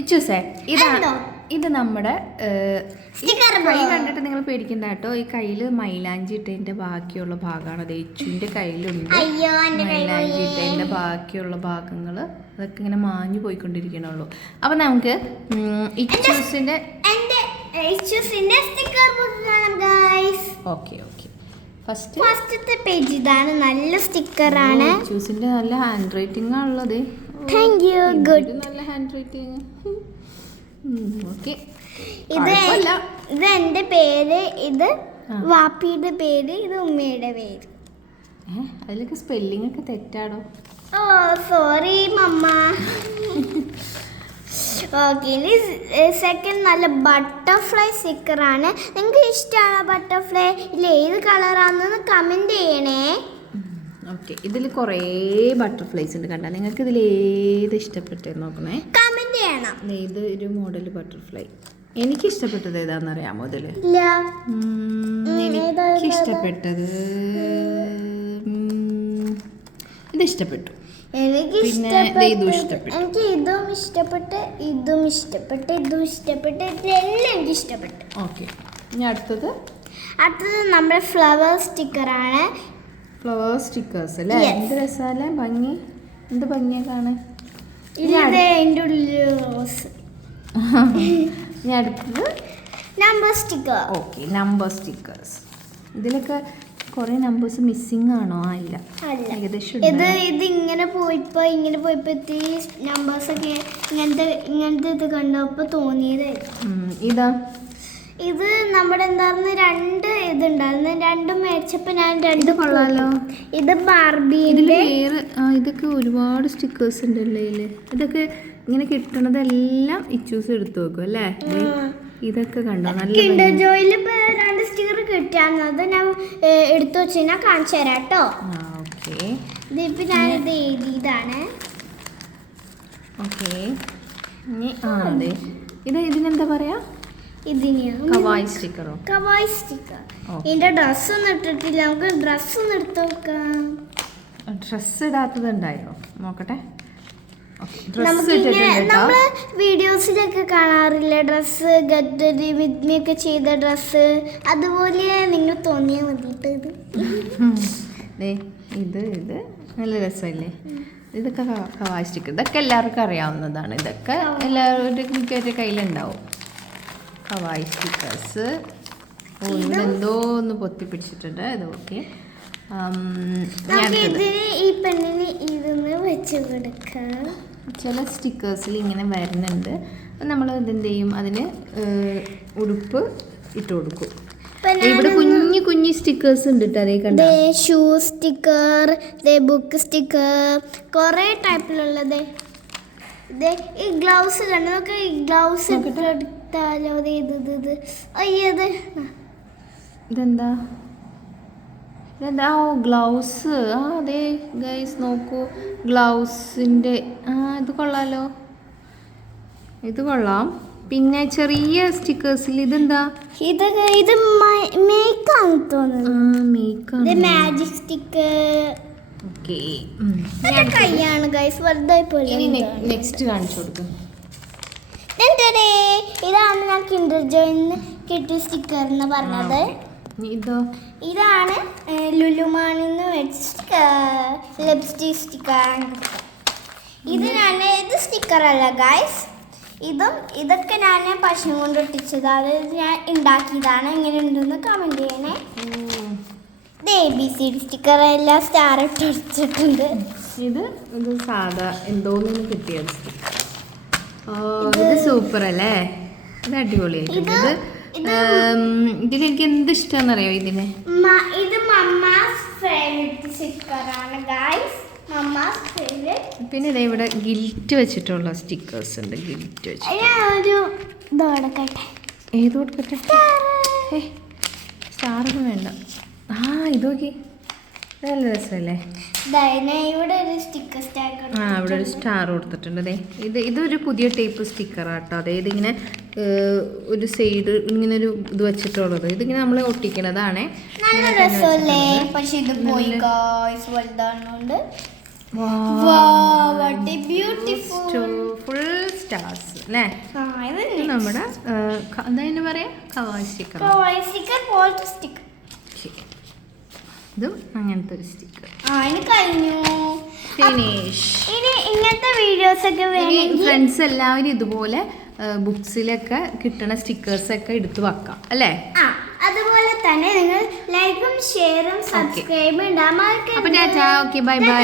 ഇച്ചൂസേ ഇത് നമ്മുടെ കൈ കണ്ടിട്ട് നിങ്ങൾ പേടിക്കണ്ട കേട്ടോ. ഈ കയ്യിൽ മൈലാഞ്ചി ഇട്ടതിൻ്റെ ബാക്കിയുള്ള ഭാഗമാണ്. അത് ഇച്ചുവിൻ്റെ കയ്യിലുണ്ട് മൈലാഞ്ചി ഇട്ടതിൻ്റെ ബാക്കിയുള്ള ഭാഗങ്ങൾ. അതൊക്കെ ഇങ്ങനെ മാഞ്ഞു പോയിക്കൊണ്ടിരിക്കണുള്ളൂ. അപ്പം നമുക്ക് ഇച്ചൂസിൻ്റെ ഓക്കെ ഫസ്റ്റത്തെ പേജ് ഇതാണ്. നല്ല സ്റ്റിക്കറാണ്. ഇച്ചൂസിൻ്റെ നല്ല ഹാൻഡ് റൈറ്റിംഗ് ആണുള്ളത്. Thank you. ഗുഡ്. നല്ല ഹാൻഡ് റൈറ്റിംഗ്. ഓക്കെ. ഇത് എൻ്റെ പേര്, ഇത് വാപ്പിയുടെ പേര്, ഇത് ഉമ്മയുടെ പേര്. അതിലൊക്കെ സ്പെല്ലിംഗ് ഒക്കെ തെറ്റാടോ. ഓ സോറി മമ്മ. ഓക്കെ, ഇനി സെക്കൻഡ് നല്ല ബട്ടർഫ്ലൈ സ്റ്റിക്കറാണ്. നിങ്ങൾക്ക് ഇഷ്ടമാണോ ബട്ടർഫ്ലൈ? ഇല്ല, ഏത് കളറാണെന്ന് കമൻറ്റ് ചെയ്യണേ. ഓക്കെ, ഇതിൽ കുറേ ബട്ടർഫ്ലൈസ് ഉണ്ട് കണ്ടാ. നിങ്ങൾക്ക് ഇതിൽ ഏത് ഇഷ്ടപ്പെട്ടെന്ന് നോക്കണേ, കമൻറ്റ് ചെയ്യണം. ഇത് ഒരു മോഡൽ ബട്ടർഫ്ലൈ. എനിക്ക് ഇഷ്ടപ്പെട്ടത് ഏതാണെന്നറിയാമോ? ഇതിൽ എനിക്ക് ഇഷ്ടപ്പെട്ടത് ഇത് ഇഷ്ടപ്പെട്ടു. എനിക്ക് ഇതും ഇഷ്ടപ്പെട്ടു. എനിക്ക് ഇതും ഇഷ്ടപ്പെട്ട്, ഇതും ഇഷ്ടപ്പെട്ട്, ഇതും ഇഷ്ടപ്പെട്ട്, ഇതെല്ലാം എനിക്ക് ഇഷ്ടപ്പെട്ടു. ഓക്കെ, ഇനി അടുത്തത് നമ്മുടെ ഫ്ലവർ സ്റ്റിക്കറാണ്. ഫ്ലവർ സ്റ്റിക്കേഴ്സ് അല്ലേ? എന്ത് രസമല്ലേ, ഭംഗി, എന്ത് ഭംഗിയാ കാണാൻ. ഇതിൻ്റെ ഉള്ളിൽ റോസ്. ഇനി അടുത്തത് number sticker. Okay, number stickers. ഇതിലൊക്കെ കുറേ നമ്പേഴ്സ് മിസ്സിങ് ആണോ? ഇല്ല, ഏകദേശം ഇത് ഇങ്ങനെ പോയപ്പോ ഇത്തിരി നമ്പേഴ്സൊക്കെ ഇങ്ങനത്തെ ഇത് കണ്ടപ്പോൾ തോന്നിയത്. ഇത് നമ്മുടെ എന്തായിരുന്നു, രണ്ട് ഇതുണ്ടായിരുന്നു. രണ്ടും മേടിച്ചപ്പോൾ ഞാൻ രണ്ട് കൊള്ളാലോ. ഇത് ബാർബിയുടെ. ഇതൊക്കെ ഒരുപാട് സ്റ്റിക്കേഴ്സ് ഉണ്ടല്ലേ ഇതില്. ഇതൊക്കെ ഇങ്ങനെ കിട്ടണതെല്ലാം ഇച്ചൂസ് എടുത്തു വെക്കും അല്ലേ? ഇതൊക്കെ കണ്ടോ, നല്ല കിൻഡർ ജോയിൽ രണ്ട് സ്റ്റിക്കർ കിട്ടിയാന്നത് ഞാൻ എടുത്തു വെച്ച് ഞാൻ കാണിച്ചു തരാം കേട്ടോ. ഓക്കെ, ഇതിപ്പോ ഞാനിത് എഴുതിയതാണ്. ഓക്കെ, അതെ, ഇതിനെന്താ പറയാ? കവായ് സ്റ്റിക്കറോ? Kawaii sticker. ഇതിന്റെ ഡ്രസ് ഒന്നും ഇട്ടിട്ടില്ല. നമുക്ക് ഡ്രസ് ഒന്ന് എടുത്തു നോക്കാം. ഡ്രസ് ഇടാത്തത് ഉണ്ടായോ? നോക്കട്ടെ. നമ്മള് വീഡിയോസിലൊക്കെ കാണാറില്ല ഡ്രസ്സ്, ഗെറ്റ് വിത്ത് മീ ഒക്കെ ചെയ്ത ഡ്രസ്സ്. അതുപോലെ നിങ്ങൾ തോന്നിയാൽ മതിയിട്ട് ഇത് നല്ല രസമല്ലേ? ഇതൊക്കെ കവായ് സ്റ്റിക്കർ. ഇതൊക്കെ എല്ലാവർക്കും അറിയാവുന്നതാണ്. ഇതൊക്കെ എല്ലാവരുടെ കയ്യിലുണ്ടാവും കവായ് സ്റ്റിക്കേഴ്സ്. എന്തോ ഒന്ന് പൊത്തി പിടിച്ചിട്ടുണ്ട്. ഇത് ഓക്കെ. ഈ പെണ്ണിന് ഇതൊന്ന് വെച്ച് കൊടുക്കാം. ചില സ്റ്റിക്കേഴ്സിൽ ഇങ്ങനെ വരുന്നുണ്ട്. നമ്മൾ ഇതിൻ്റെ ചെയ്യും, അതിന് ഉടുപ്പ് ഇട്ട് കൊടുക്കും. ഇവിടെ കുഞ്ഞു കുഞ്ഞു സ്റ്റിക്കേഴ്സ് ഉണ്ട് കേട്ടോ. അതേ കണ്ടോ, ഷൂ സ്റ്റിക്കർ, ബുക്ക് സ്റ്റിക്കർ, കുറേ ടൈപ്പിലുള്ളത്. ഈ ഗ്ലൗസ് കണ്ടു നോക്ക്. ഈ ഗ്ലൗസ് എടുത്താലോ? അയ്യത് ഇതെന്താ? ഓ ഗ്ലൗസ്. അതെ ഗൈസ്, നോക്കൂ, ഗ്ലൗസിൻ്റെ ഇത് കൊള്ളാലോ. ഇത് കൊള്ളാം. പിന്നെ ചെറിയ സ്റ്റിക്കേഴ്സിൽ ഇതെന്താ? ഇത് മേക്കാന്ന് തോന്നുന്നു. മേക്കാണ്. Magic sticker. ഓക്കെ, കൈയാണ് ഗൈസ്, വലുതായി പോലെ. നെക്സ്റ്റ് കാണിച്ചു കൊടുക്കും. ഇതാണ് ഞാൻ കിൻഡർ ജോയിന്ന് കിട്ടിയ സ്റ്റിക്കർ എന്ന് പറഞ്ഞത്. ഇതാണ് ലുലുമാണിന്ന് മേടിച്ച ലിപ്സ്റ്റിക് സ്റ്റിക്കർ. ഇത് സ്റ്റിക്കറല്ല ഗൈസ്. ഇതൊക്കെ ഞാൻ പശു കൊണ്ട് ഒട്ടിച്ചത്. അത് ഞാൻ ഉണ്ടാക്കിയതാണ്. എങ്ങനെ ഉണ്ടെന്ന് കമന്റ് ചെയ്യണേ. ABCD സ്റ്റിക്കർ എല്ലാം സ്റ്റാർ ഇട്ട് ഒട്ടിച്ചിട്ടുണ്ട്. ഇത് സാധാ എന്തോന്നു കിട്ടിയത് സ്റ്റിക്കർ. ഇത് സൂപ്പർ അല്ലേ? ഇത് അടിപൊളിയായിട്ടുണ്ട്. ഇതിലെനിക്ക് എന്ത് ഇഷ്ടമാണെന്നറിയോ? ഇത് മമ്മാസ് ഫേവറേറ്റ് സ്റ്റിക്കറാണ് ഗൈസ്. Mamma's favourite. പിന്നെ ഇതേ ഇവിടെ ഗിൽറ്റ് വെച്ചിട്ടുള്ള സ്റ്റിക്കേഴ്സ് ഉണ്ട്. ഗിൽറ്റ് വെച്ചിട്ട് ഏത് കൊടുക്കട്ടെ? സ്റ്റാറൊന്നും വേണ്ട. ഇത് നോക്കി, നല്ല രസമല്ലേ? ഇവിടെ ഒരു സ്റ്റിക്കർ ഇവിടെ ഒരു സ്റ്റാർ കൊടുത്തിട്ടുണ്ട്. അതെ, ഇതൊരു പുതിയ ടൈപ്പ് സ്റ്റിക്കറാട്ടോ. അതായത് ഇങ്ങനെ ഒരു സൈഡ് ഇങ്ങനെ ഒരു ഇത് വെച്ചിട്ടുള്ളത്. ഇതിങ്ങനെ നമ്മൾ ഒട്ടിക്കണതാണേ. നല്ല രസമല്ലേ? പക്ഷെ ഇത് പോയി ഗൈസ്, വലുതാണോണ്ട് ഫുൾ സ്റ്റാർസ് അല്ലേ? നമ്മുടെ എന്താ പറയാ, കവായി സ്റ്റിക്കർ. ഇതും അങ്ങനത്തെ ഒരു സ്റ്റിക്കർ. കഴിഞ്ഞു. ഫിനിഷ്. ഇനി ഇങ്ങനത്തെ വീഡിയോസ് ഒക്കെ വേണമെങ്കിൽ ഫ്രണ്ട്സ് എല്ലാവരും ഇതുപോലെ ബുക്സിലൊക്കെ കിട്ടുന്ന സ്റ്റിക്കേഴ്സ് ഒക്കെ എടുത്തു വെക്കാം അല്ലേ? അതുപോലെ തന്നെ നിങ്ങൾ ലൈക്കും ഷെയറും സബ്സ്ക്രൈബും ഉണ്ടാകും. അപ്പൊ ടാറ്റാ, ഓക്കെ, ബൈ ബൈ.